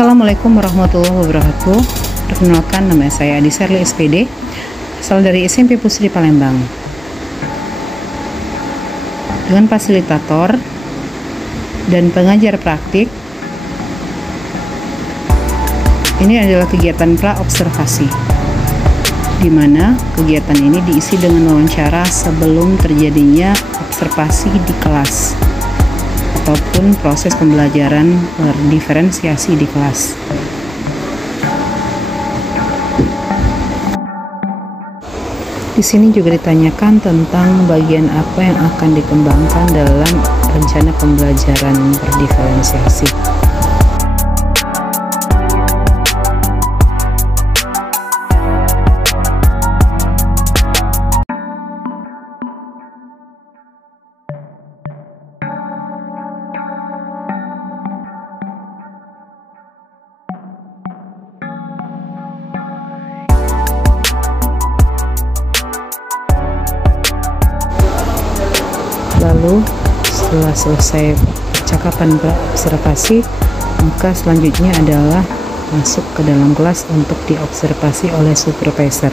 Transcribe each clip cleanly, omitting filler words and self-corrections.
Assalamualaikum warahmatullahi wabarakatuh. Perkenalkan, nama saya Adi Serli SPD, asal dari SMP Pusri Palembang. Dengan fasilitator dan pengajar praktik, ini adalah kegiatan pra-observasi, di mana kegiatan ini diisi dengan wawancara sebelum terjadinya observasi di kelas ataupun proses pembelajaran berdiferensiasi di kelas. Di sini juga ditanyakan tentang bagian apa yang akan dikembangkan dalam rencana pembelajaran berdiferensiasi. Lalu setelah selesai percakapan observasi, maka selanjutnya adalah masuk ke dalam kelas untuk diobservasi oleh supervisor.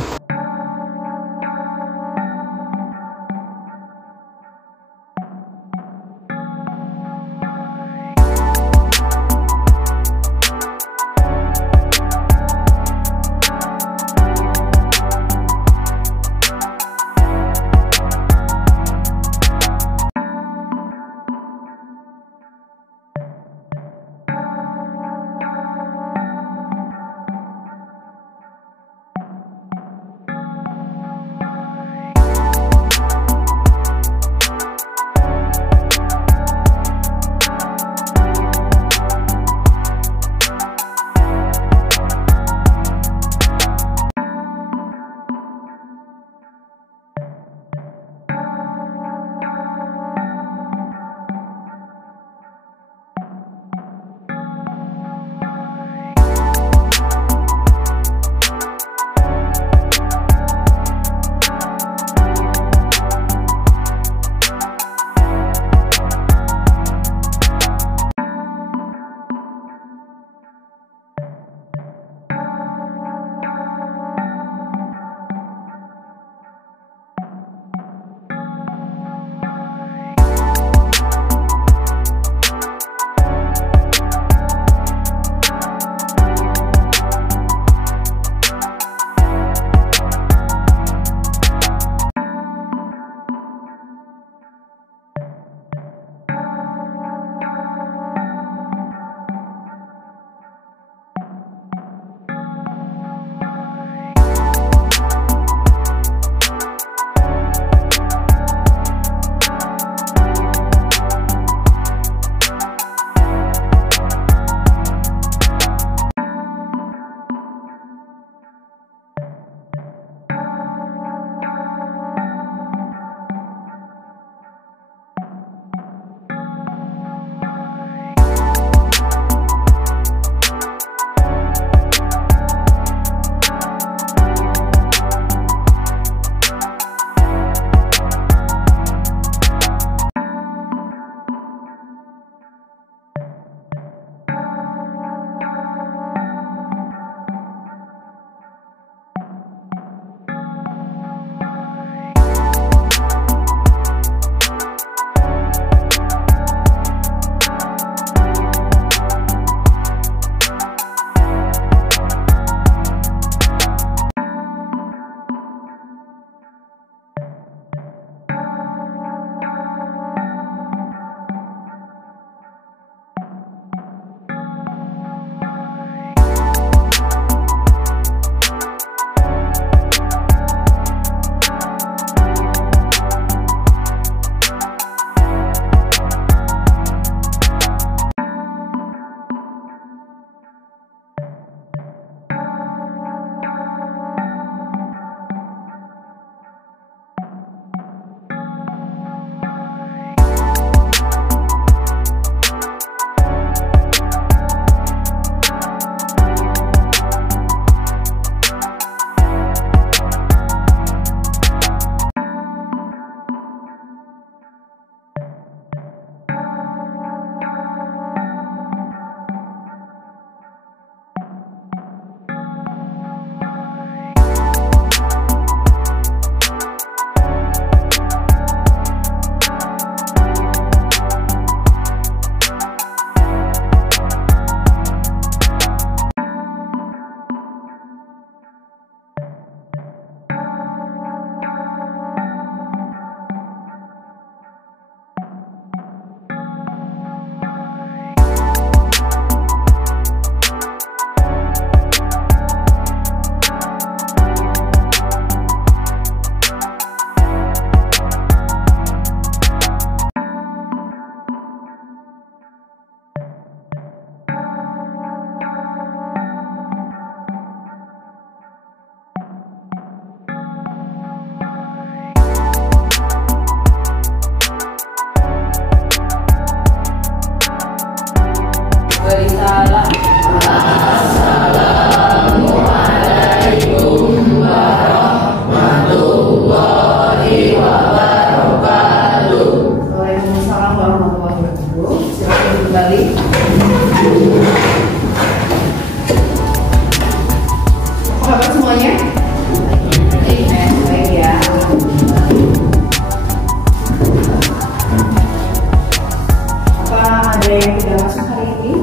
yang tidak masuk hari ini?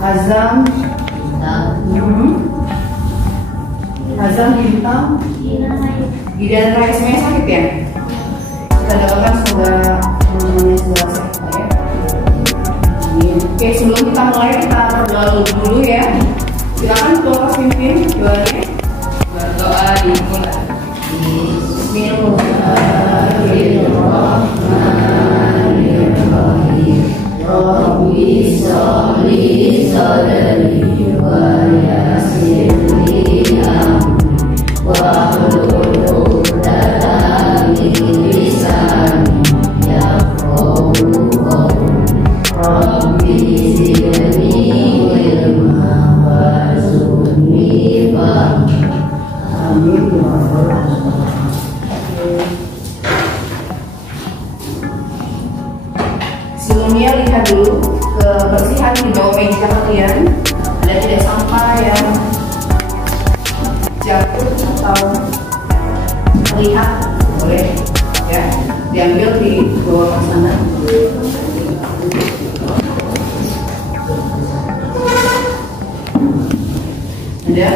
Azam, Azam, Bintang, Gideon Rai, semuanya sakit ya? Kita doakan semoga teman-temannya segera sehat ya. Oke, sebelum kita mulai kita berdoa dulu ya. Silakan ketua pemimpin doanya. Berdoa dimulai. Bismillahirrahmanirrahim. Rabbi sholli sadri wa yassir li amri wahlul 'uqdatam min lisani yafqahu qawli. Rabbi zidni ilma warzuqni fahma. Amin ya rabbal alamin. Sebelumnya lihat dulu kebersihan di bawah meja kalian, ada tidak sampah yang jatuh atau terlihat, boleh ya diambil di bawah sana. Ada.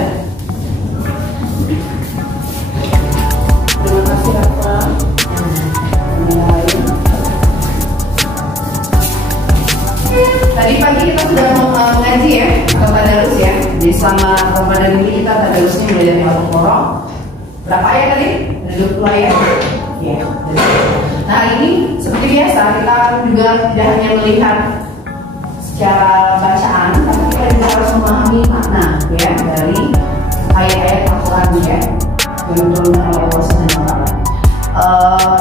Terima kasih Rafa. Tadi pagi kita sudah mengaji ya, atau tadarus ya. Jadi selama Ramadan ini kita tadarusnya mulai dari Al-Qur'an. Berapa ayat tadi? Ada 20 ayat. Ya. Nah ini seperti biasa kita juga tidak hanya melihat secara bacaan, tapi kita juga harus memahami makna ya dari ayat-ayat Al-Qur'an ya yang diturunkan oleh Allah Subhanahu wa Ta'ala.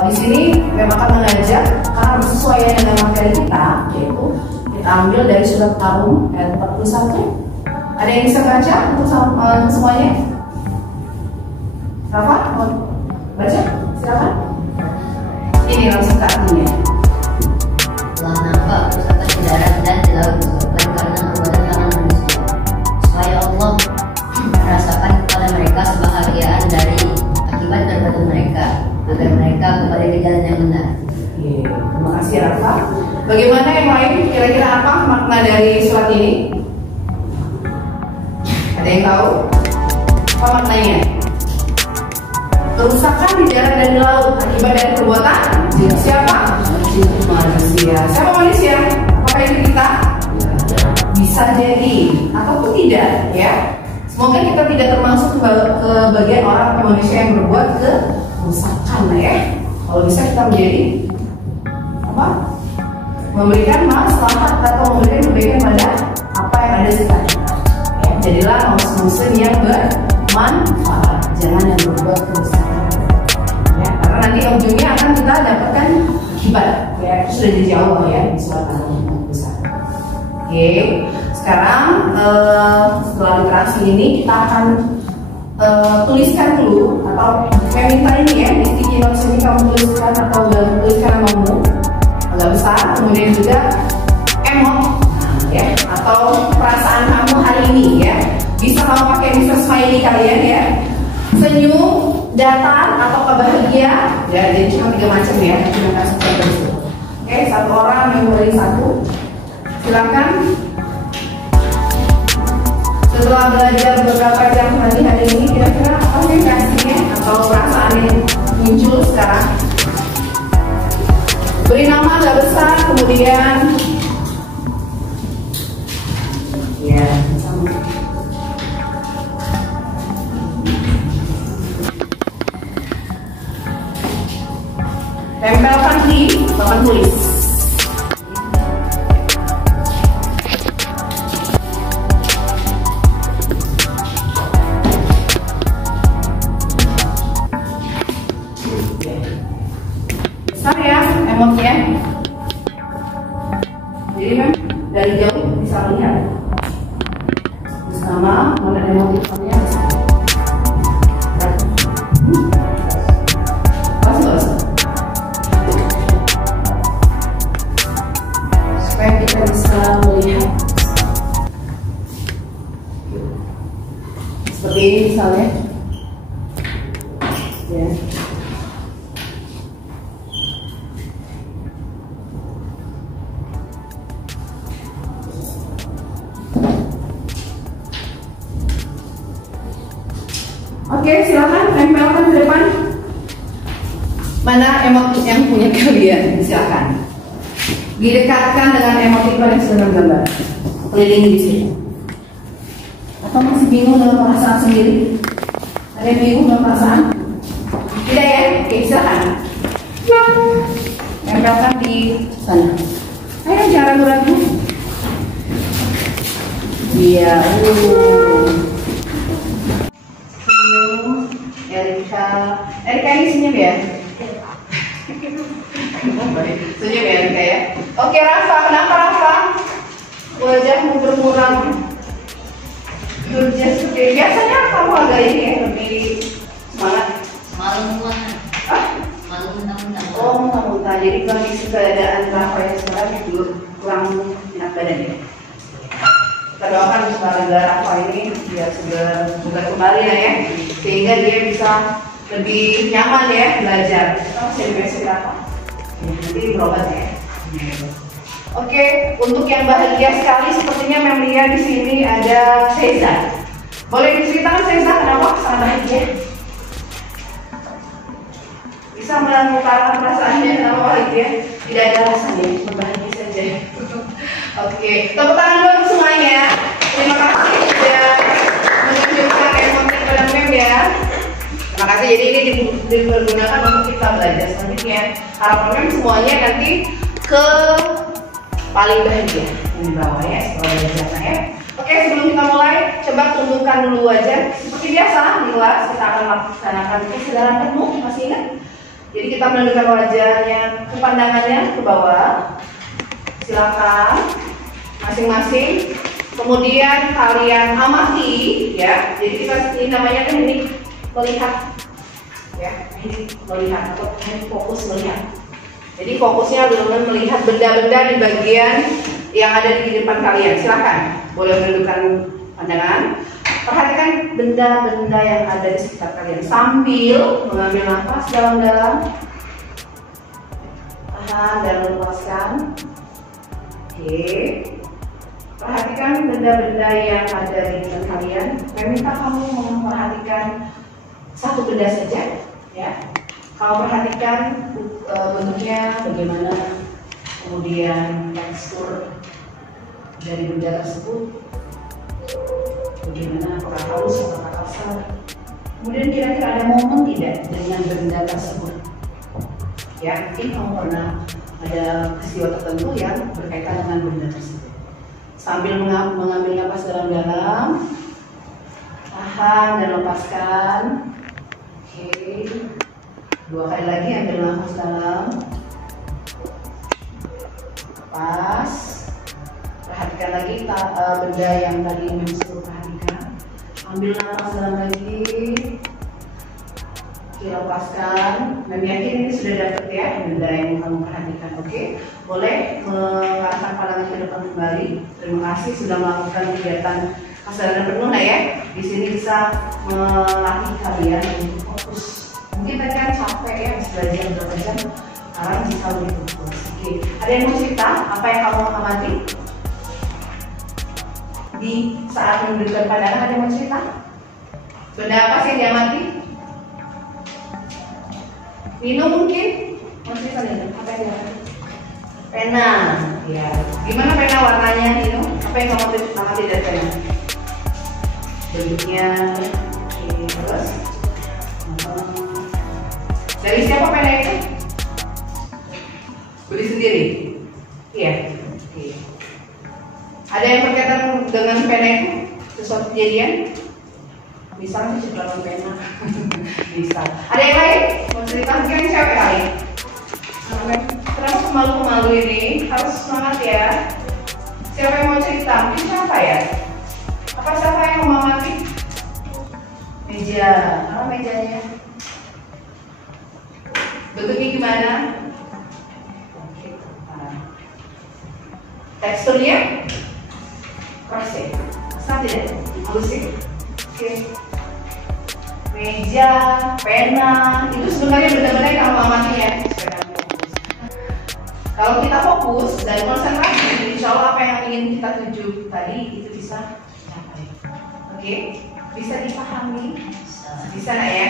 Di sini memang akan mengajak karena bersesuaian dengan materi kita, yaitu kita ambil dari surat Ar-Rum ayat 41. Ada yang bisa baca untuk semuanya? Rafa, mau baca? Silakan. Ini langsung ke artinya. Telah nampak kerusakan di darat dan di laut disebabkan karena perbuatan tangan manusia, supaya Allah merasakan kepada mereka kebahagiaan dari akibat perbuatan mereka, agar mereka kembali ke jalan yang benar. Terima kasih Rafa. Bagaimana yang lain? Kira-kira apa makna dari surat ini? Ada yang tahu? Apa maknanya? Kerusakan di darat dan di laut akibat dari perbuatan siapa? Manusia. Siapa manusia? Apakah itu kita? Bisa jadi ataupun tidak ya. Semoga kita tidak termasuk ke bagian orang atau manusia yang berbuat kerusakan ya. Kalau bisa kita menjadi apa? Memberikan maslahat atau memberikan kebaikan pada apa yang ada di sekitar kita. Ya, jadilah muslim yang bermanfaat, jangan yang berbuat kerusakan. Ya, karena nanti ujungnya akan kita dapatkan akibat. Ya, itu sudah jadi Allah ya di surat Al-Rum besar. Oke, sekarang setelah literasi ini kita akan tuliskan dulu atau saya minta ini ya di sticky notes ini kamu tuliskan atau tuliskan namamu agak besar, kemudian juga emot ya atau perasaan kamu hari ini ya, bisa kamu pakai Mr. Smiley kalian ya, senyum, datar atau kebahagia ya, jadi cuma 3 macam ya. Terima kasih terus. Oke, satu orang yang beri satu, silakan. Setelah belajar beberapa jam hari ini, kira-kira apa sih reaksinya atau perasaan yang muncul sekarang? Beri nama agak besar, kemudian ya sama. Tempelkan di papan tulis. Besar ya emotnya. Jadi kan dari jauh bisa lihat bersama mana emotifnya. Supaya kita bisa melihat seperti ini misalnya ya. yang punya kalian. Silakan. Didekatkan dengan emoticon yang sedang gambar. Kelilingi di sini. Atau masih bingung dengan perasaan sendiri? Ada yang bingung dengan perasaan? Tidak ya? Oke, silakan. Tempelkan di sana. Ayo jangan ragu-ragu. Iya. Senyum. Erika ini senyum ya? Senyum ya Erika ya? Oke Rafa, kenapa Rafa? Wajahmu bermuram. Biasanya kamu agak ini ya, lebih semangat. Malu mentah-mentah. Oh, mentah-mentah. Jadi kondisi keadaan Rafa yang sekarang itu kurang enak badan ya. Kita doakan semoga Rafa ini biar segera bukan kembali ya, sehingga dia bisa lebih nyaman ya belajar. Kita masih di basic Rafa. Nanti berobat ya. Oke, untuk yang bahagia sekali sepertinya Melia di sini ada Seza. Boleh diceritakan Seza kenapa sangat bahagia? Bisa mengutarakan perasaannya kenapa bahagia? Tidak ada alasannya, cuma bahagia saja. Oke, tepuk tangan dulu semuanya. Terima kasih sudah menunjukkan emosi pada Mem ya. Terima kasih. Jadi ini dipergunakan untuk kita belajar selanjutnya. Harapan semuanya nanti ke paling bahagia yang di bawah ya, setelah belajar ya. Oke, sebelum kita mulai, coba tundukkan dulu wajah. Seperti biasa di kelas kita akan laksanakan kesadaran penuh, masih ingat? Jadi kita menundukkan wajahnya ke pandangannya ke bawah. Silakan masing-masing. Kemudian kalian amati ya. Jadi kita ini namanya kan ini melihat ya, ini melihat atau ini fokus melihat. Jadi fokusnya adalah melihat benda-benda di bagian yang ada di depan kalian. Silakan, boleh menundukkan pandangan. Perhatikan benda-benda yang ada di sekitar kalian sambil mengambil nafas dalam-dalam. Tahan dan lepaskan. Oke. Perhatikan benda-benda yang ada di depan kalian. Saya minta kamu memperhatikan satu benda saja, ya. Kamu perhatikan bentuknya bagaimana, kemudian tekstur dari benda tersebut, bagaimana, apakah halus atau kasar. Kemudian kira-kira ada momen tidak dengan benda tersebut? Ya, mungkin kamu pernah ada peristiwa tertentu yang berkaitan dengan benda tersebut. Sambil mengambil napas dalam-dalam, tahan dan lepaskan. Oke. 2 kali lagi ambil nafas dalam, lepas, perhatikan lagi benda yang tadi disuruh perhatikan, ambil nafas dalam lagi, oke, lepaskan. Dan yakin ini sudah dapat ya benda yang kamu perhatikan. Oke, boleh mengarahkan pandangan ke depan kembali. Terima kasih sudah melakukan kegiatan kesadaran penuh ya. Di sini bisa melatih kalian untuk fokus. Mungkin tadi kan capek ya, habis belajar berapa jam, sekarang bisa lebih fokus. Oke, ada yang mau cerita apa yang kamu amati di saat menundukkan pandangan? Ada yang mau cerita? Benda apa sih yang diamati? Nino mungkin mau cerita Nino, apa yang diamati? Pena, ya. Gimana pena warnanya Nino? Apa yang kamu amati dari pena? Bentuknya, oke, terus? Dari siapa pena itu? Beli sendiri? Iya. Oke. Ada yang berkaitan dengan pena itu? Sesuatu kejadian? Misalnya cipratan pena. Bisa. Ada yang lain? Mau cerita mungkin siapa lain? Kenapa pemalu-pemalu ini? Harus semangat ya. Siapa yang mau cerita? Mungkin siapa ya? Apa siapa yang mau mengamati? Meja. Apa mejanya? Bentuknya gimana? Oke, teksturnya keras ya? Keras tidak? Halus ya? Oke. Meja, pena, itu sebenarnya benda-benda yang kamu amati ya. Kalau kita fokus dan konsentrasi, insya Allah apa yang ingin kita tuju tadi itu bisa capai. Oke? Bisa dipahami? Bisa nggak ya?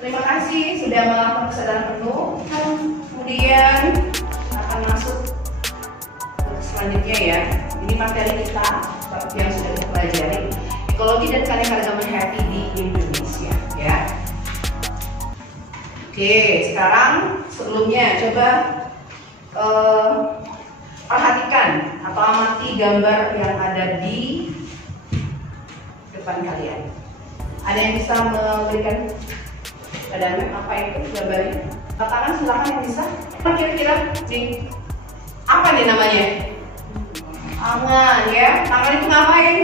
Terima kasih sudah melakukan kesadaran penuh. Kemudian akan masuk ke selanjutnya ya. Ini materi kita yang sudah kita pelajari, ekologi dan keanekaragaman hayati di Indonesia ya. Oke, sekarang sebelumnya coba perhatikan atau amati gambar yang ada di depan kalian. Ada yang bisa memberikan pada apa itu gambarnya? Tangan silakan yang bisa. Kira-kira nih apa nih namanya? Tangan ya. Tangan itu ngapain?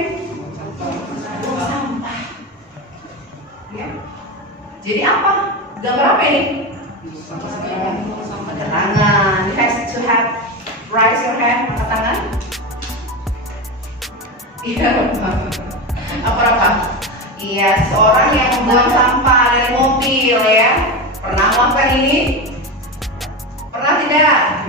Buang sampah. Ya. Jadi apa? Gambar apa ini? Tangan. You have to have raise your hand, angkat tangan. Iya. Apa? Iya, seorang yang membuang sampah dari mobil ya. Pernah melakukan ini? Pernah tidak?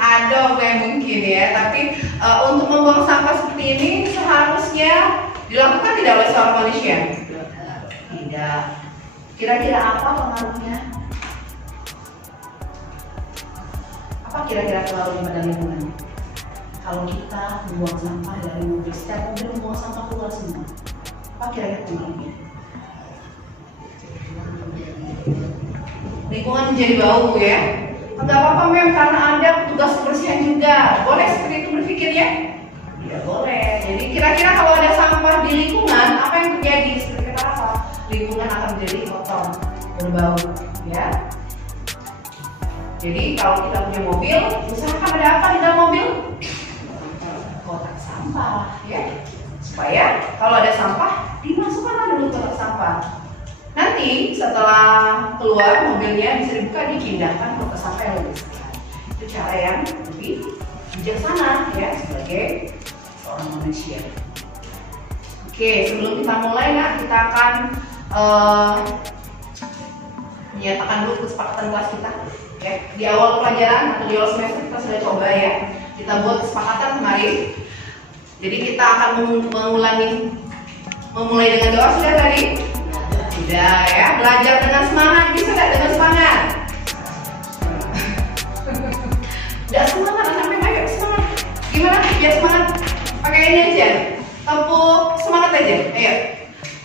Ada yang mungkin ya. Tapi untuk membuang sampah seperti ini seharusnya dilakukan tidak oleh seorang manusia? Tidak. Kira-kira apa pengaruhnya? Apa kira-kira pengaruhnya pada lingkungan? Kalau kita membuang sampah dari mobil, setiap mobil membuang sampah keluar semua. Apa kira-kira pengaruhnya? Lingkungan menjadi bau ya. Enggak apa-apa mem, karena ada petugas kebersihan juga. Boleh seperti itu berpikirnya? Tidak boleh. Jadi kira-kira kalau ada sampah di lingkungan, apa yang terjadi? Seperti kata apa? Lingkungan akan menjadi kotor, berbau ya. Jadi kalau kita punya mobil, usahakan ada apa di dalam mobil? Kotak sampah ya. Supaya kalau ada sampah, dimasukkanlah dulu kotak sampah. Nanti setelah keluar mobilnya bisa dibuka, dipindahkan ke sampah yang lebih besar. Itu cara yang lebih bijaksana ya sebagai seorang manusia. Oke, sebelum kita mulai kita akan menyatakan dulu kesepakatan kelas kita. Ya, di awal pelajaran atau di awal semester kita sudah coba ya. Kita buat kesepakatan kemarin. Jadi kita akan memulai dengan doa sudah tadi. Sudah ya, belajar dengan semangat, bisa nggak dengan semangat? Udah semangat, sampai ayo semangat. Gimana? Biar semangat. Pakai ini aja. Tepuk semangat aja. Ayo.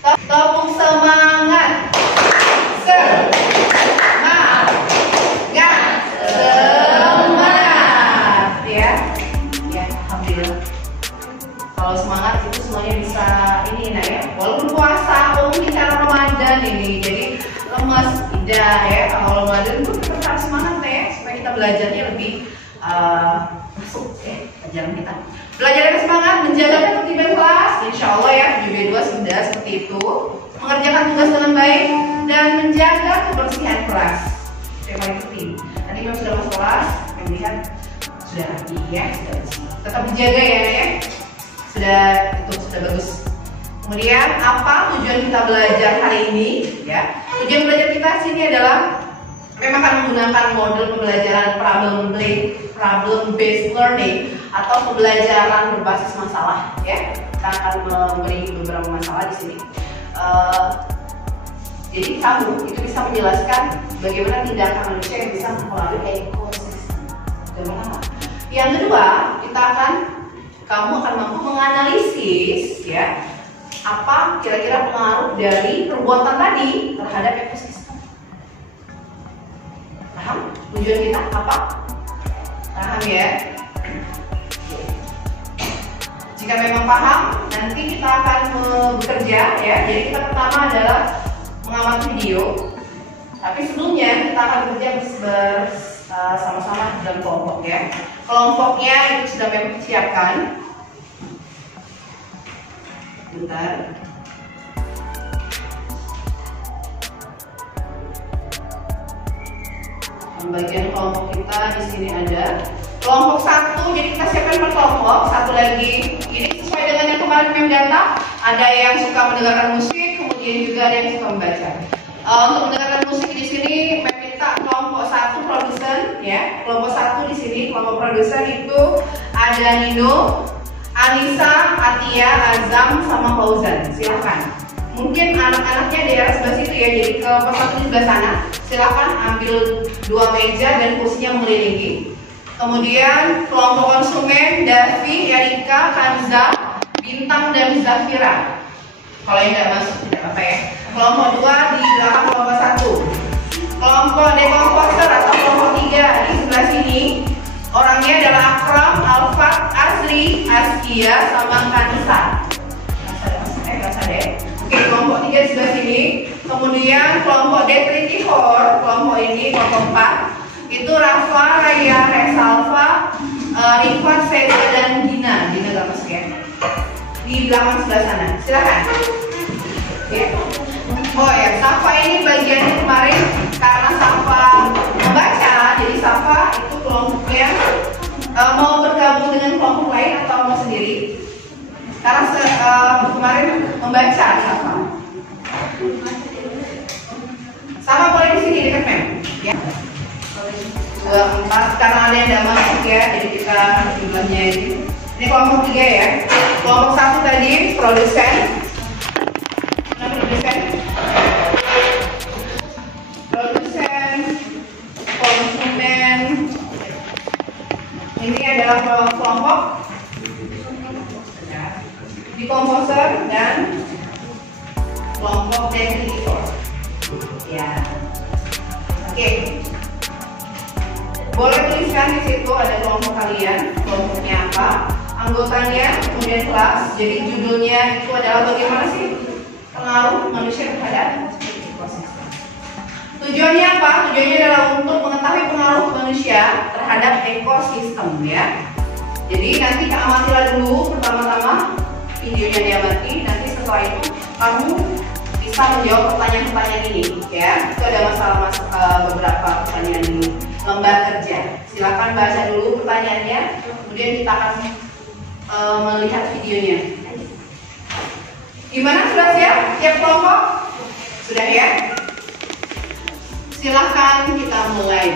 Tepuk semangat. Semangat. Ya. Ya, alhamdulillah. Kalau semangat itu semuanya bisa ini ya. Walaupun puasa, mungkin karena Ramadan ini, jadi lemas tidak ya. Kalau Ramadan itu kita harus semangat ya, supaya kita belajarnya lebih masuk ya pelajaran kita. Belajar dengan semangat, menjaga ketertiban kelas, insya Allah ya 7B2 sudah seperti itu. Mengerjakan tugas dengan baik dan menjaga kebersihan kelas. Itu yang paling penting. Nanti kalau sudah masuk kelas, kalian lihat sudah rapi ya, sudah bersih. Tetap dijaga ya. Sudah bagus. Kemudian apa tujuan kita belajar hari ini ya? Tujuan belajar kita sini adalah memang akan menggunakan model pembelajaran problem based learning atau pembelajaran berbasis masalah ya. Kita akan memberi beberapa masalah di sini. Jadi kamu itu bisa menjelaskan bagaimana tindakan manusia yang bisa mempengaruhi ekosistem. Yang kedua, kamu akan mampu menganalisis ya apa kira-kira pengaruh dari perbuatan tadi terhadap ekosistem. Paham? Tujuan kita apa? Paham ya? Jika memang paham, nanti kita akan bekerja ya. Jadi kita pertama adalah mengamati video. Tapi sebelumnya kita akan bekerja bersama-sama dalam kelompok ya. Kelompoknya itu sudah memang disiapkan. Bentar. Bagian kelompok kita di sini ada kelompok 1, jadi kita siapkan per kelompok. Satu lagi, ini sesuai dengan yang kemarin Mem data. Ada yang suka mendengarkan musik, kemudian juga ada yang suka membaca. Untuk mendengarkan musik di sini Mem minta kelompok 1 produsen ya. Kelompok 1 di sini kelompok produsen itu ada Nino, Anissa, Atia, Azam, sama Fauzan. Silahkan mungkin anak-anaknya di daerah sebelah situ ya, jadi ke pos 1 di sebelah sana. Silakan ambil 2 meja dan kursinya mengelilingi. Kemudian kelompok konsumen Davi, Erika, Kanza, Bintang dan Zafira. Kalau yang nggak masuk tidak apa-apa ya. Kelompok 2 di belakang kelompok 1. Kelompok dekomposer atau kelompok 3 di sebelah sini. Orangnya adalah Akram, Alfat, Azri, Askia, sama Kanisa. Oke, kelompok 3 di sebelah sini. Kemudian kelompok D34, kelompok ini, kelompok 4 itu Rafa, Raya, Resalva, Rifat, Seda, dan Dina. Dina gak masuk ya. Di belakang sebelah sana. Silakan. Ya. Oh ya, Safa ini bagiannya kemarin karena Safa membaca, jadi Safa itu kelompok yang mau bergabung dengan kelompok lain atau mau sendiri. Karena kemarin membaca Safa. Sama boleh di sini dekat mem. Ya. 4 karena ada yang tidak masuk ya, jadi kita jumlahnya ini. Ini kelompok 3 ya. Kelompok 1 tadi produsen. Mana produsen? Produsen, konsumen. Ini adalah kelompok dekomposer dan kelompok detektor. Ya. Oke. Boleh tuliskan di situ ada kelompok kalian, kelompoknya apa, anggotanya, kemudian kelas. Jadi judulnya itu adalah bagaimana sih pengaruh manusia terhadap ekosistem. Tujuannya apa? Tujuannya adalah untuk mengetahui pengaruh manusia terhadap ekosistem ya. Jadi nanti amatilah dulu pertama-tama videonya diamati. Nanti setelah itu kamu bisa menjawab pertanyaan-pertanyaan ini ya. Itu ada beberapa pertanyaan ini. Lembar kerja. Silakan baca dulu pertanyaannya, kemudian kita akan melihat videonya. Gimana, sudah siap? Siap kelompok? Sudah ya? Silakan kita mulai.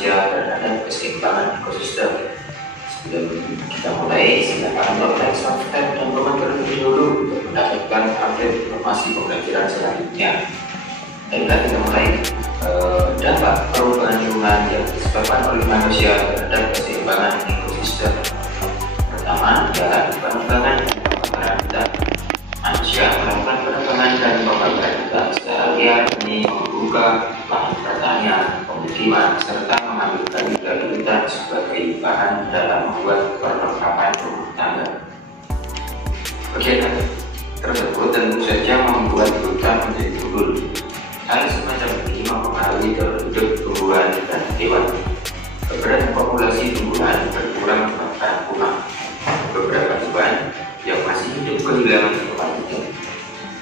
Terhadap keseimbangan ekosistem. Sebelum kita mulai, silakan like, subscribe, dan komen terlebih dahulu untuk mendapatkan update informasi pembelajaran selanjutnya. Baiklah, kita mulai. Dampak perubahan lingkungan yang disebabkan oleh manusia terhadap keseimbangan ekosistem. Pertama adalah pengembangan pembakaran hutan. Manusia melakukan pengembangan dan pembakaran hutan secara liar demi membuka lahan pertanian, pemukiman, serta mengambil dari hutan sebagai bahan dalam membuat perlengkapan rumah tangga. Kegiatan tersebut tentu saja membuat hutan menjadi gundul. Hal semacam ini mempengaruhi daur hidup tumbuhan dan hewan. Beberapa populasi tumbuhan berkurang bahkan punah. Beberapa hewan yang masih hidup kehilangan tempat tinggal.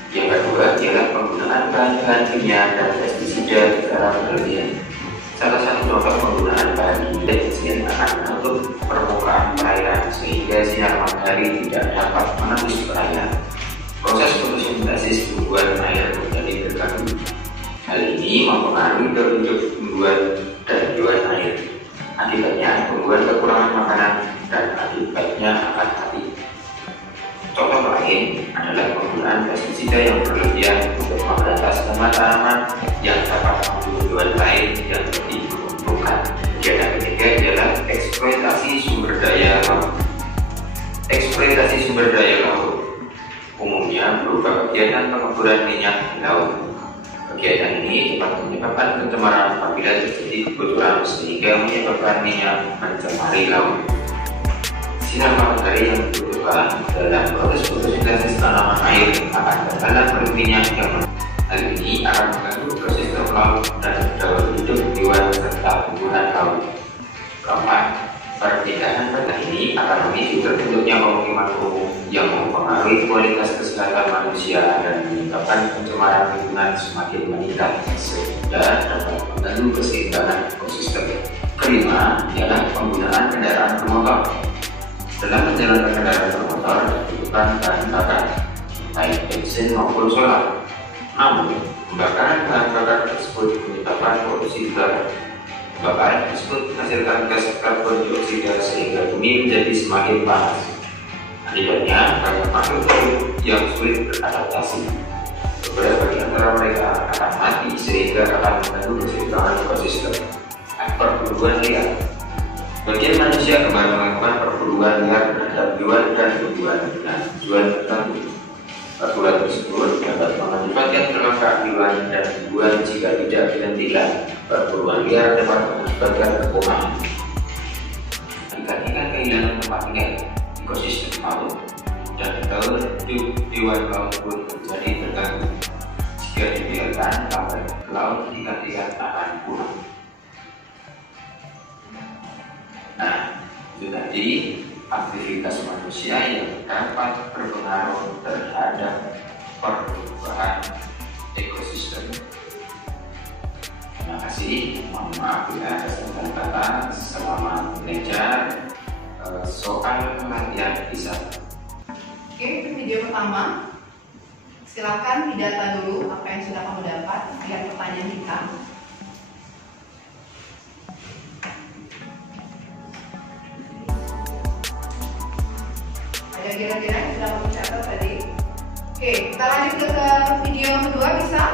Yang kedua ialah penggunaan bahan-bahan kimia dan pestisida secara berlebihan. Salah satu contoh penggunaan bahan kimia akan menutup permukaan perairan sehingga sinar matahari tidak dapat menembus perairan. Proses fotosintesis membuat air menjadi terganggu. Hal ini mempengaruhi daur hidup tumbuhan dan hewan air. Akibatnya tumbuhan kekurangan makanan dan akibatnya akan mati. Contoh lain adalah penggunaan pestisida yang berlebihan untuk memberantas tanaman yang dapat membunuh hewan lain yang lebih menguntungkan. Kegiatan ketiga adalah eksploitasi sumber daya laut. Eksploitasi sumber daya laut umumnya berupa kegiatan pengeboran minyak di laut. Kegiatan ini dapat menyebabkan pencemaran apabila terjadi kebocoran sehingga menyebabkan minyak mencemari laut. Sinar matahari yang dibutuhkan dalam proses fotosintesis tanaman air akan terkena minyak yang hal ini akan mengganggu ekosistem laut dan daur hidup hewan serta tumbuhan laut. Keempat, perpindahan tanah ini akan memicu terbentuknya pemukiman umum mempengaruhi kualitas kesehatan manusia dan menyebabkan pencemaran lingkungan semakin meningkat sehingga dapat mengganggu keseimbangan ekosistem. Kelima ialah penggunaan kendaraan bermotor. Dalam perjalanan kendaraan bermotor dibutuhkan bahan bakar baik bensin maupun solar. Namun, pembakaran bahan bakar tersebut menyebabkan polusi udara. Pembakaran tersebut menghasilkan gas karbon dioksida sehingga bumi menjadi semakin panas. Akibatnya, banyak makhluk hidup yang sulit beradaptasi. Beberapa di antara mereka akan mati sehingga akan mengganggu keseimbangan ekosistem. Perburuan liar. Bagian manusia kembali melakukan perburuan liar terhadap hewan dan tumbuhan dengan tujuan tertentu. Perburuan tersebut dapat mengakibatkan celaka hewan dan tumbuhan jika tidak dihentikan. Perburuan liar dapat mengakibatkan kepunahan. Ikan-ikan kehilangan tempat tinggal, ekosistem laut, dan telur hidup hewan laut pun menjadi terganggu. Jika dibiarkan sampai ke laut, ikan-ikan akan punah. Nah, itu tadi aktivitas manusia yang dapat berpengaruh terhadap perubahan ekosistem. Terima kasih. Mohon maaf bila ada kesalahan kata. Selamat belajar. Soal latihan bisa. Oke, itu video pertama. Silakan didata dulu apa yang sudah kamu dapat. Lihat pertanyaan kita. Ada kira-kira yang sudah kamu catat tadi? Oke, kita lanjut ke video yang kedua, bisa?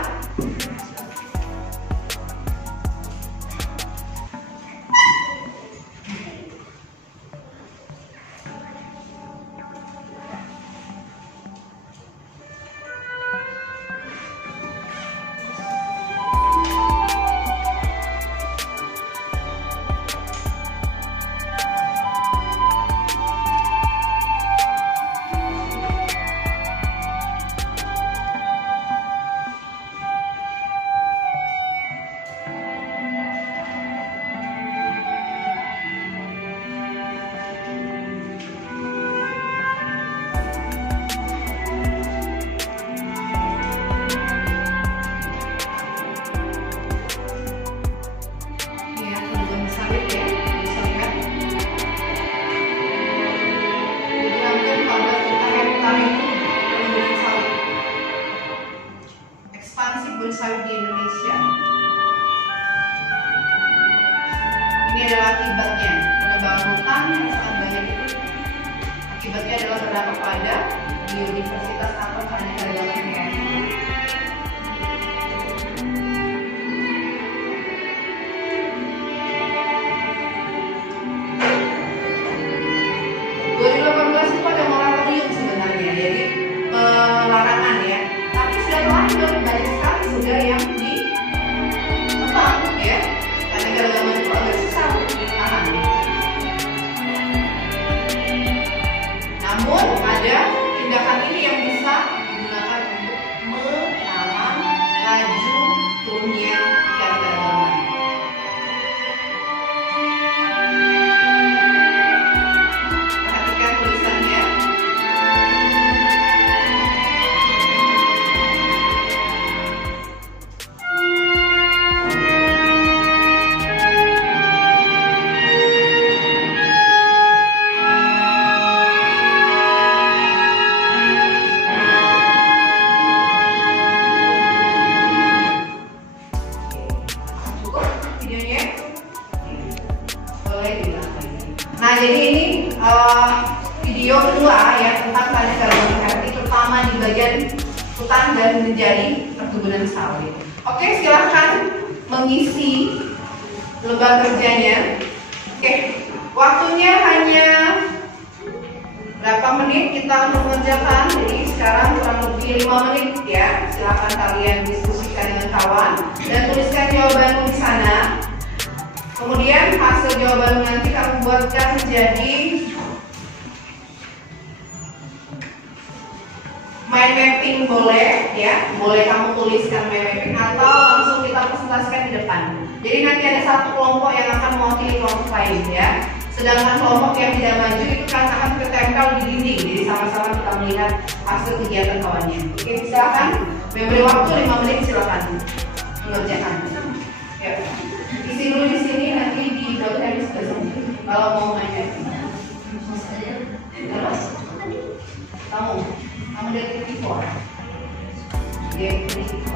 Sawit di Indonesia. Ini adalah akibatnya penebangan hutan yang sangat banyak itu. Akibatnya adalah berdampak pada biodiversitas atau keanekaragaman. Itu pada moratorium sebenarnya, jadi larangan ya. Tapi sudah lanjut banyak sekali sudah yang ditebang ya, karena keanekaragaman itu agak susah untuk ditahan. Namun ada tindakan ini yang bisa digunakan untuk menahan laju turunnya keanekaragaman. Perhatikan tulisannya. Nah, jadi ini video kedua ya tentang keanekaragaman hayati, terutama di bagian hutan dan menjadi perkebunan sawit. Oke, silahkan mengisi lembar kerjanya. Oke, waktunya hanya berapa menit kita untuk mengerjakan? Jadi sekarang kurang lebih 5 menit ya. Silahkan kalian diskusikan dengan kawan dan tuliskan jawabanmu di sana. Kemudian hasil jawaban nanti kamu buatkan menjadi mind mapping, boleh ya, boleh kamu tuliskan mind mapping atau langsung kita presentasikan di depan. Jadi nanti ada satu kelompok yang akan mewakili kelompok lain ya. Sedangkan kelompok yang tidak maju itu kan akan tertempel di dinding. Jadi sama-sama kita melihat hasil kegiatan kawannya. Oke, silakan. Memberi waktu 5 menit, silakan mengerjakan. Ya. Isi dulu di sini, nanti di dosen sebelah sini. Kalau mau nanya. Kamu dari TV4. Dari TV4.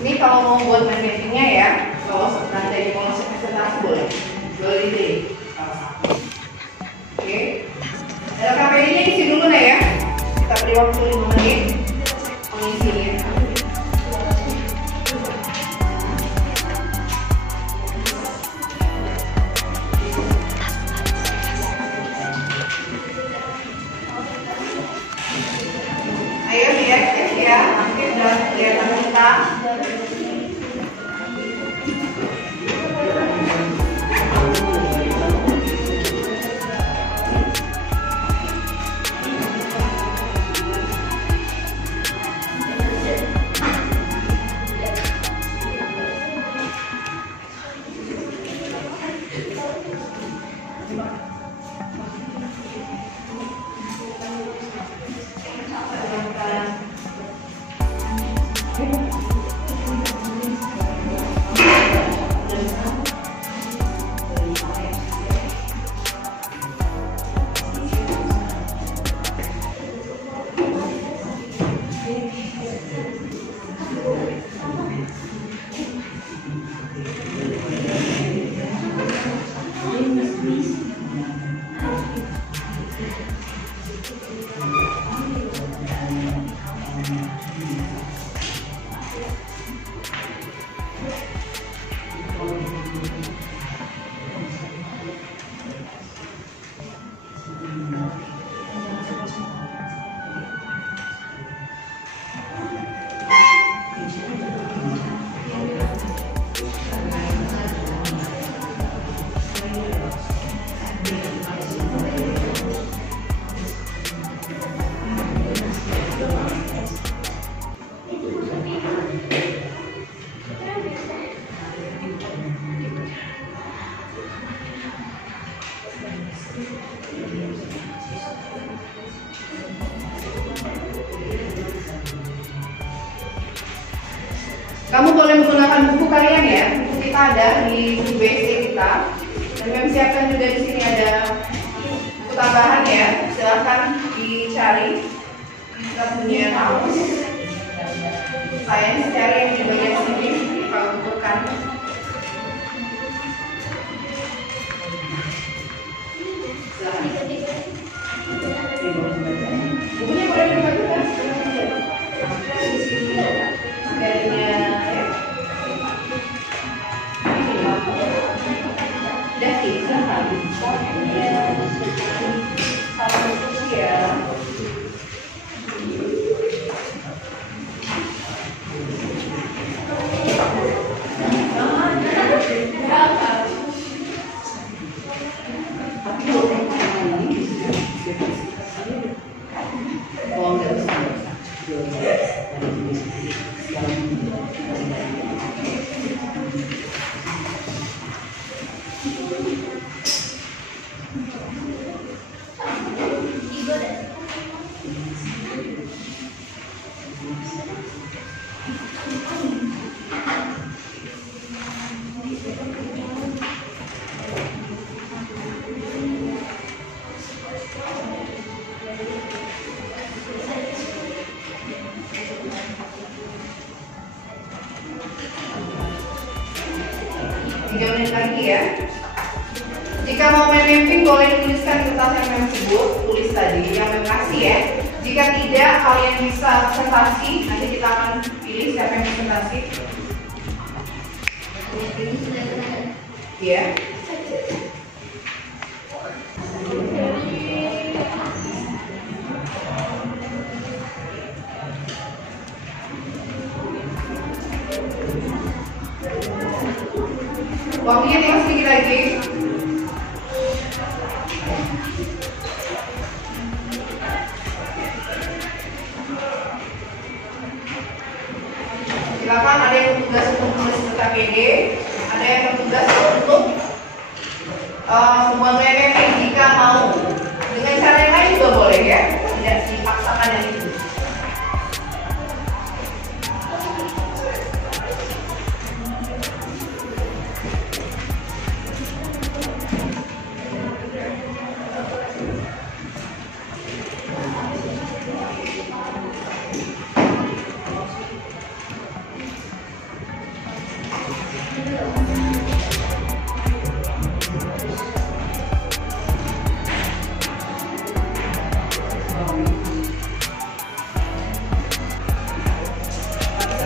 Ini kalau mau buat mind mappingnya ya, kalau nanti mau masuk presentasi boleh di salah satu. Oke, ada KPI-nya isi dulu deh ya. Kita beri waktu 5 menit mengisinya. Ayo lihat ya, aktif dan kelihatan kita. Kamu boleh menggunakan buku kalian ya, buku kita ada di buku BC kita. Dan kami siapkan juga di sini ada buku tambahan ya, silahkan dicari. Kita punya kamus. Saya cari yang di bagian sini, kalau butuhkan. Bukunya boleh dibagikan. Materinya ya. Udah kita habis. Satu ya. Lagi ya. Jika mau main mapping boleh tuliskan kertas yang kami sebut, tulis tadi yang kami kasih ya. Jika tidak, kalian bisa presentasi, nanti kita akan pilih siapa yang presentasi. Ya. Waktunya tinggal sedikit lagi. silakan, ada yang bertugas untuk menulis KPD, ada yang bertugas untuk memotret jika mau. Dengan cara yang lain juga boleh ya, tidak dipaksakan yang itu.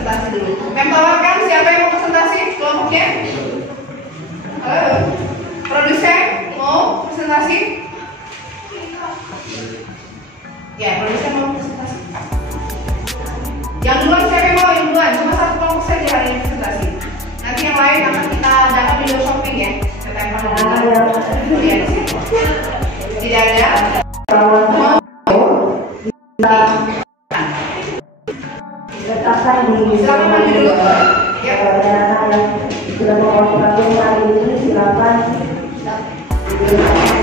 Presentasi dulu. Membawakan siapa yang mau presentasi kelompoknya? Halo, produsen mau presentasi? Ya, produsen mau presentasi. Yang duluan siapa yang mau? Yang duluan, cuma satu kelompok saja hari ini presentasi. Nanti yang lain akan kita adakan video shopping ya. Kita lihat di sini. Tidak ada. Letakkan di Silakan maju dulu. Ya. anak-anak yang sudah mengumpulkan hari ini silakan di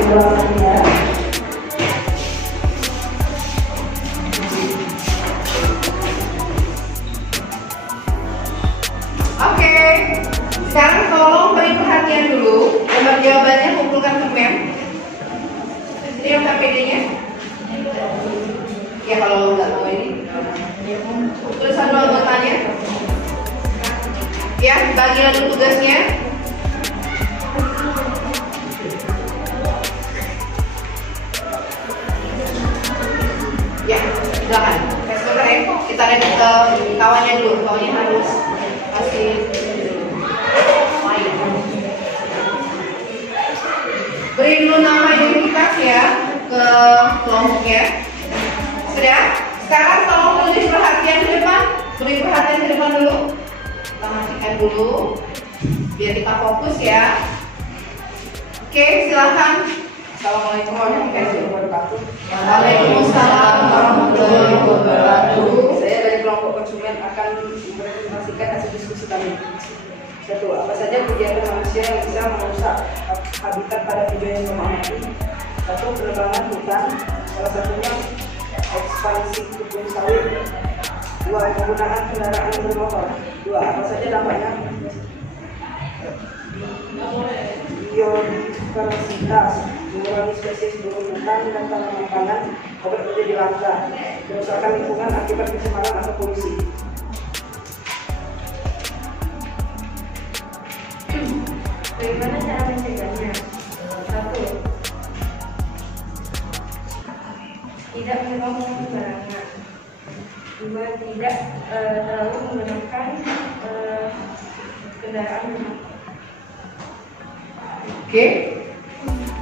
ruangannya. Oke, sekarang tolong beri perhatian dulu. Lembar jawabannya kumpulkan ke mem. Ini yang KPD-nya. Ya kalau nggak tahu ini. Tulisan dua anggotanya. Ya, bagi lagi tugasnya. Ya, silakan. Sebentar ya, kita lihat ke kawannya dulu. Kawannya harus kasih beri dulu nama identitas ya ke kelompoknya. Sudah? Sekarang tolong tulis perhatian ke depan. Beri perhatian ke depan dulu. Kita matikan dulu biar kita fokus ya. Oke, silakan. Assalamualaikum warahmatullahi wabarakatuh. Waalaikumsalam warahmatullahi wabarakatuh. Saya dari kelompok konsumen akan mempresentasikan hasil diskusi kami. 1. Apa saja kegiatan manusia yang bisa merusak habitat pada video yang mengamati? 1. Penebangan hutan, salah satunya ekspansi kebun sawit. 2. Penggunaan kendaraan bermotor. 2. Apa saja dampaknya? Biodiversitas, mengurangi spesies burung hutan dan tanaman pangan, obat menjadi langka, kerusakan lingkungan akibat pencemaran atau polusi. Bagaimana cara mencegahnya? 1. Tidak membuang sembarangan. 2. Tidak terlalu menggunakan kendaraan bermotor. Oke.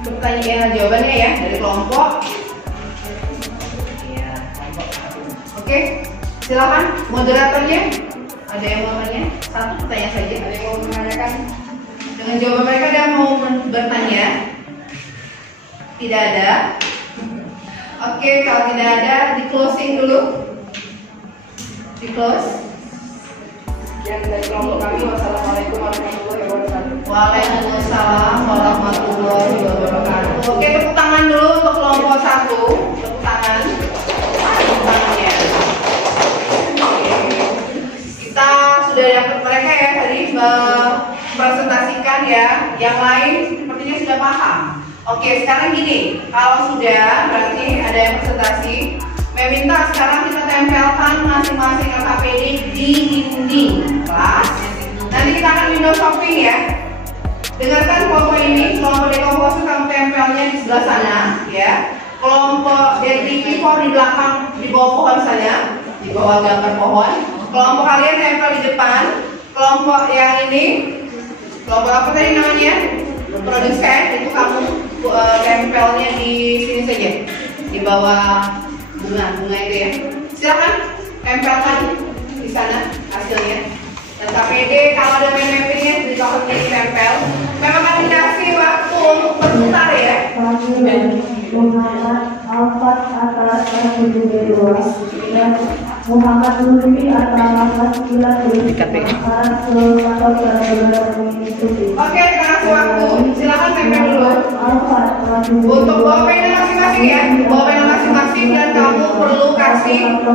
Pertanyaan jawabannya ya dari kelompok. Oke, silakan moderatornya. Ada yang mau tanya? Satu pertanyaan saja. Ada yang mau menanyakan? Dengan jawaban mereka ada yang mau bertanya? Tidak ada. Oke, kalau tidak ada di closing dulu. Di close. Yang dari kelompok kami, wassalamualaikum warahmatullahi wabarakatuh. Waalaikumsalam warahmatullahi wabarakatuh. Oke, tepuk tangan dulu untuk kelompok 1. Tepuk tangan. Tepuk tangannya. Kita sudah dapat mereka ya tadi mempresentasikan ya. Yang lain sepertinya sudah paham. Oke, sekarang gini. Kalau sudah berarti ada yang presentasi. Meminta sekarang kita tempelkan masing-masing KPD di dinding kelas. Nanti kita akan window shopping ya. Dengarkan kelompok ini, kelompok dekomposer kamu tempelnya di sebelah sana ya. Kelompok DTP4 di belakang, di bawah pohon sana, di bawah gambar pohon. Kelompok kalian tempel di depan. Kelompok yang ini, kelompok apa tadi namanya? Produsen, itu kamu tempelnya di sini saja, di bawah bunga itu ya. Silakan tempelkan di sana hasilnya. Dan KPD kalau ada mappingnya ditaruh di tempel. Memang akan dikasih waktu untuk berputar ya. Kami mengangkat alfat atas 72 dan Muhammad Lutfi atas sekilas dari masyarakat mengikuti. Oke, kasih waktu. Silakan tempel dulu. Untuk bawa pena masing-masing ya, bawa pena masing-masing dan kamu perlu kasih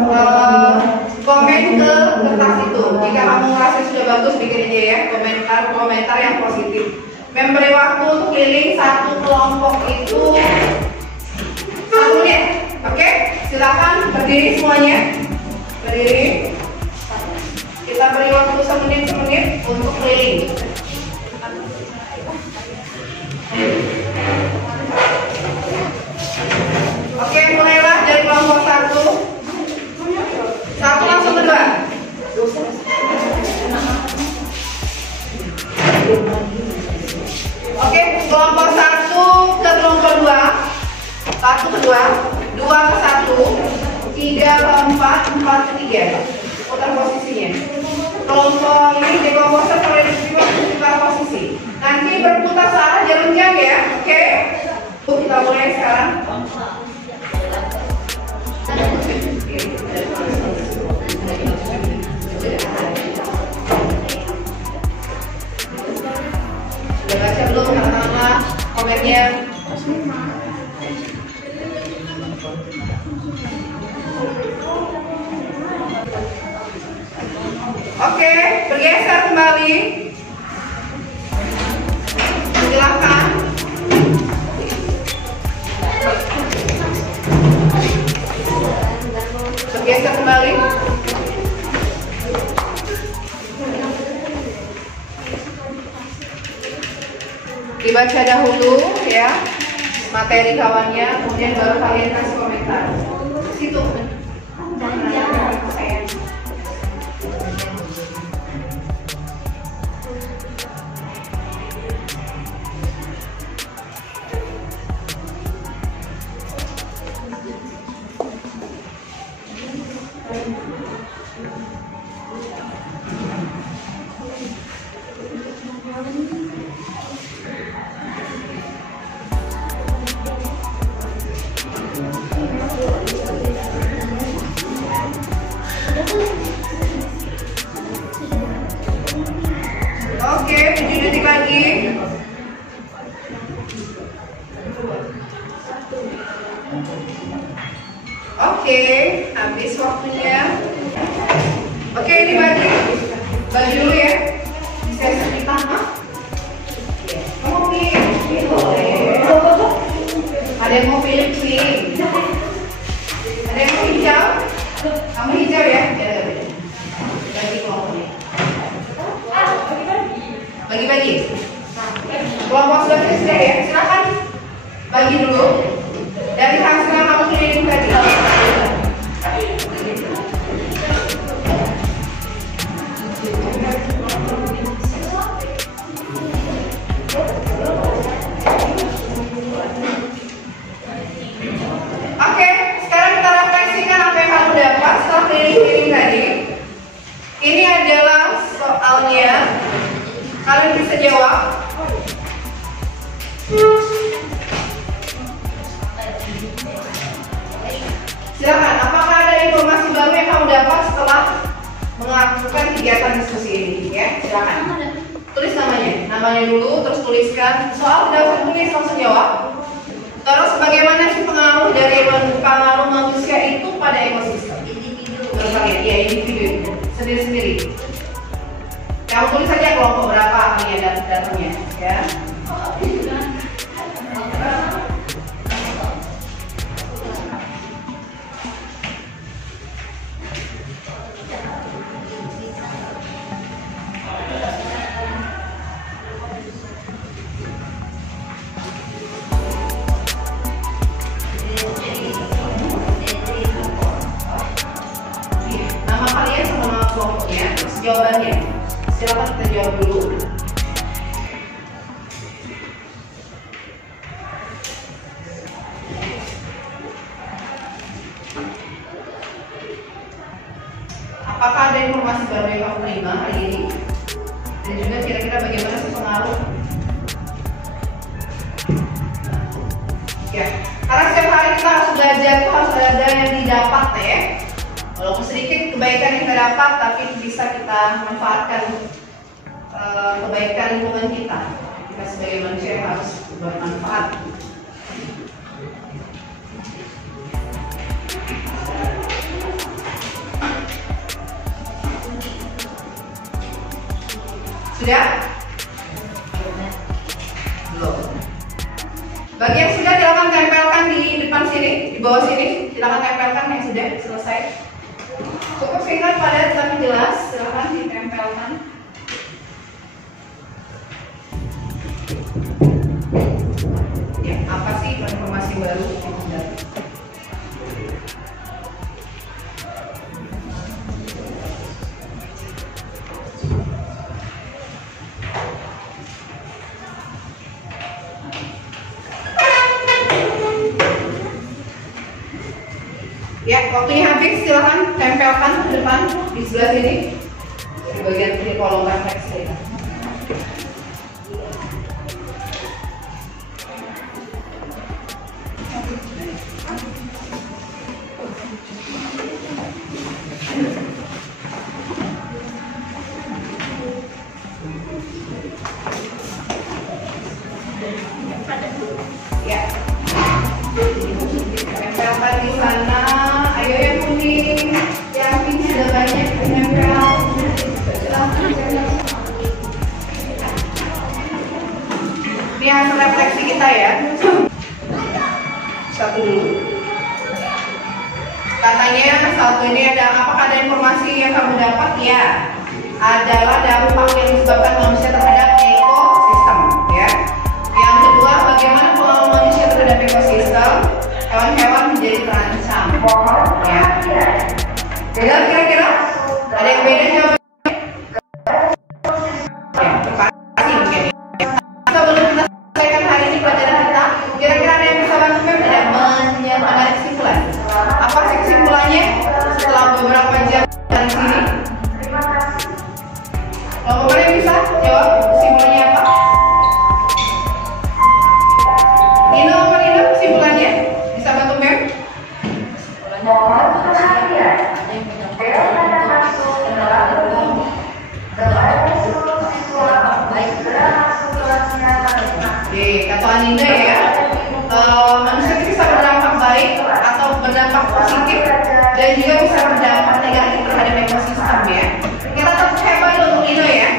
komen ke kertas itu. Jika kamu merasa sudah bagus, bikin aja ya komentar yang positif. Memberi waktu untuk keliling satu kelompok itu 1 menit. Oke, silakan berdiri semuanya. Berdiri. Kita beri waktu semenit untuk keliling. Oke, mulailah dari kelompok 1. 1 langsung kedua. Oke, kelompok 1 ke kelompok 2. 1 ke 2, 2 ke 1, 3 ke 4, 4 ke 3. Putar posisinya. Kelompok ini di kelompok seperti putar posisi. Nanti berputar searah jarum-jam ya. Oke. Kita mulai sekarang. Sudah baca belum kata-kata komennya? Oke, bergeser kembali. Silakan. Bergeser kembali. Dibaca dahulu ya materi kawannya, kemudian baru kalian kasih komentar. Situ. Oke, 7 detik lagi. Oke, habis waktunya. Oke, ini bagi dulu ya. Saya sedikit mah. Kamu pilih. Ada yang mau pilih pink. Ada yang mau hijau. Kamu hijau ya. Bagi kelompoknya. Bagi-bagi. Kelompok sudah ya. Silakan bagi dulu. Dari hasil yang kamu keliling tadi. Oke, sekarang kita refleksikan apa yang kamu dapat setelah keliling-keliling tadi. Ini adalah soalnya. Kalian bisa jawab. Silakan, apakah ada informasi baru yang kamu dapat setelah melakukan kegiatan diskusi ini? Ya, silakan. Tulis namanya dulu, terus tuliskan. Soal tidak usah tulis, langsung jawab. Terus bagaimana sih pengaruh manusia itu pada ekosistem? Berbagai, ya individu sendiri-sendiri. Kamu tulis saja kelompok berapa ya datanya, ya. Nama kalian sama nama kelompoknya, terus jawabannya. Silakan kita jawab dulu. Apakah ada informasi baru yang kamu terima hari ini? Dan juga kira-kira bagaimana sih pengaruh? Ya, karena setiap hari kita harus belajar, itu harus ada yang didapat ya. Walaupun sedikit kebaikan yang kita dapat, tapi bisa kita manfaatkan kebaikan lingkungan kita. Kita sebagai manusia harus bermanfaat. Sudah? Belum. Bagi yang sudah, silakan tempelkan di depan sini, di bawah sini. Silakan tempelkan yang sudah selesai. Cukup singkat, padat, tapi jelas. Silakan ditempelkan. Ya, apa sih informasi baru yang sudah? Ya, waktunya habis, silahkan tempelkan ke depan di sebelah sini, di bagian kiri kolom refleks kita. Ya, tempelkan di sana. Ayo yang kuning, yang pink sudah banyak menempel. Ini hasil refleksi kita ya. Satu dulu. Katanya satu ini ada, apakah ada informasi yang kamu dapat? Ya, adalah dampak yang disebabkan manusia terhadap ekosistem. Ya. Yang kedua, bagaimana pengaruh manusia terhadap ekosistem? Hewan-hewan menjadi terancam. Ya. Beda kira-kira? Ada yang beda jawabannya? Ya, terpaksa mungkin. Atau belum kita selesaikan hari ini pelajaran kita? Kira-kira ada yang bisa bantu tidak menarik kesimpulan? Apa sih kesimpulannya setelah beberapa jam dari sini? Kalau mana yang bisa jawab kesimpulannya apa? Nino, kesimpulannya bisa bantu Mem? Oke, kata Aninda ya, manusia bisa berdampak baik atau berdampak positif dan juga bisa berdampak negatif terhadap ekosistem ya. Kita tepuk hebat untuk Nino ya.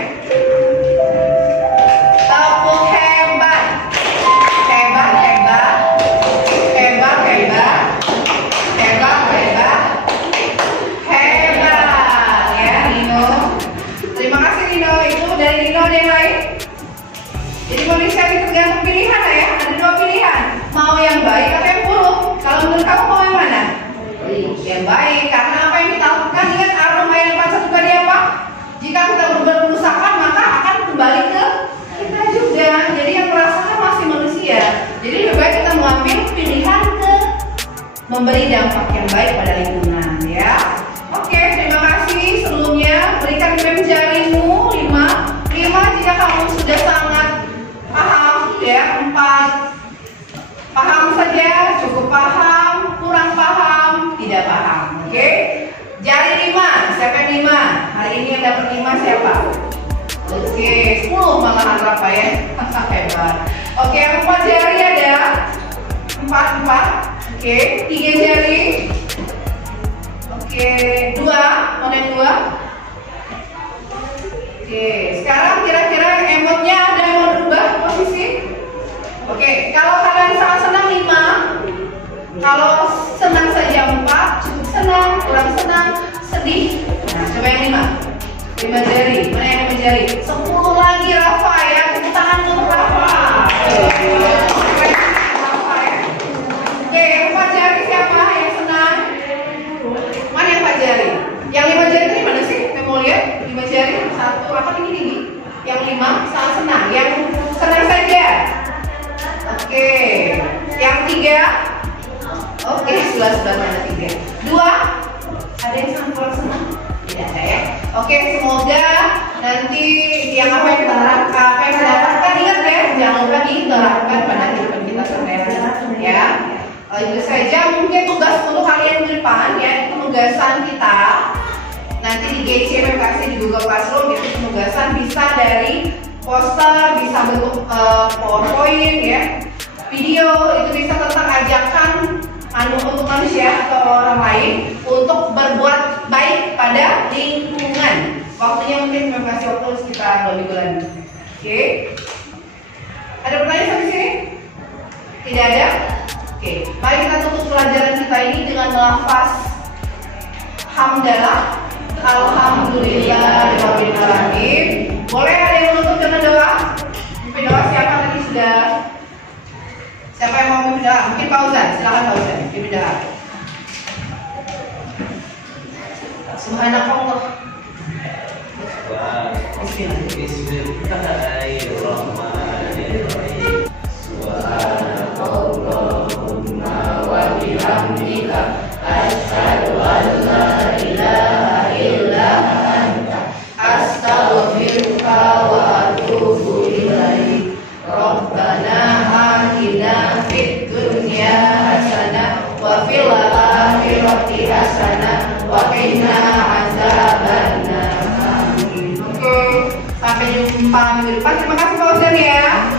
Tepuk hebat, hebat, hebat, hebat, hebat, hebat, hebat, hebat ya Nino. Terima kasih Nino. Itu dari Nino, ada yang lain? Jadi manusia itu tergantung pilihan ya. Ada dua pilihan, mau yang baik atau yang buruk. Kalau menurut kamu mau yang mana? Yang baik, karena apa yang kita lakukan? Ingat aroma yang panca juga dia apa? Jika kita berbuat kerusakan, maka akan kembali ke kita juga. Jadi yang merasakan masih manusia. Jadi lebih baik kita mengambil pilihan ke memberi dampak yang baik pada lingkungan ya. Oke, terima kasih sebelumnya. Berikan rem jarimu 5 jika kamu sudah sangat paham ya. 4 paham saja, cukup paham, kurang paham, tidak paham. Oke, jari 5, siapa yang 5? Hari ini yang dapat 5 siapa? Oke, 10 malahan berapa ya? Hebat. Oke, yang 4 jari ada 4. Oke, 3 jari. Oke, 2, mana yang 2? Oke, sekarang kira-kira emotnya ada yang mau berubah posisi? Oke, kalau kalian sangat senang 5, kalau senang saja 4, cukup senang, kurang senang, sedih. Nah, coba yang 5 jari, mana yang 5 jari? 10 lagi Rafa ya, tepuk tangan untuk Rafa. Oke, yang 4 jari siapa yang senang? Mana yang 4 jari? Yang 5 jari ini mana sih? Saya mau lihat 5 jari, 1 apa ini? Yang 5 sangat senang, yang senang saja. Oke, yang 3. Oke, sebelah mana 3? 2. Ada yang sangat kurang senang? Tidak ada ya. Oke, semoga nanti yang apa yang kita harapkan, apa yang kita dapatkan, ingat ya, jangan lupa diterapkan pada kehidupan kita sehari-hari ya. Itu saja mungkin tugas untuk kalian ke depan ya, penugasan kita nanti di GC MMKC di Google Classroom. Itu penugasan bisa dari poster, bisa bentuk PowerPoint ya, video, itu bisa tentang ajakan untuk manusia atau orang lain untuk berbuat baik pada lingkungan. Waktunya mungkin kasih waktu sekitar 2 minggu lagi. Oke. Ada pertanyaan sampai sini? Tidak ada? Oke. Mari kita tutup pelajaran kita ini dengan melafaz hamdalah. Alhamdulillahirabbil alamin. Boleh ada yang menutup dengan doa? Mungkin doa siapa tadi sudah? Siapa yang mau memimpin doa? Mungkin Pak Uzan, silakan Pak Uzan, memimpin doa. Subhanallah. Bismillahirrahmanirrahim. Subhanallahumma wa bihamdika asyhadu an la ilaha illa anta astaghfiruka wa atubu ilaik. Rabbana atina fid dunya hasanah wa fil akhirati hasanah wa qina adzabannar. Sampai jumpa minggu depan. Terima kasih Pak Uzan ya.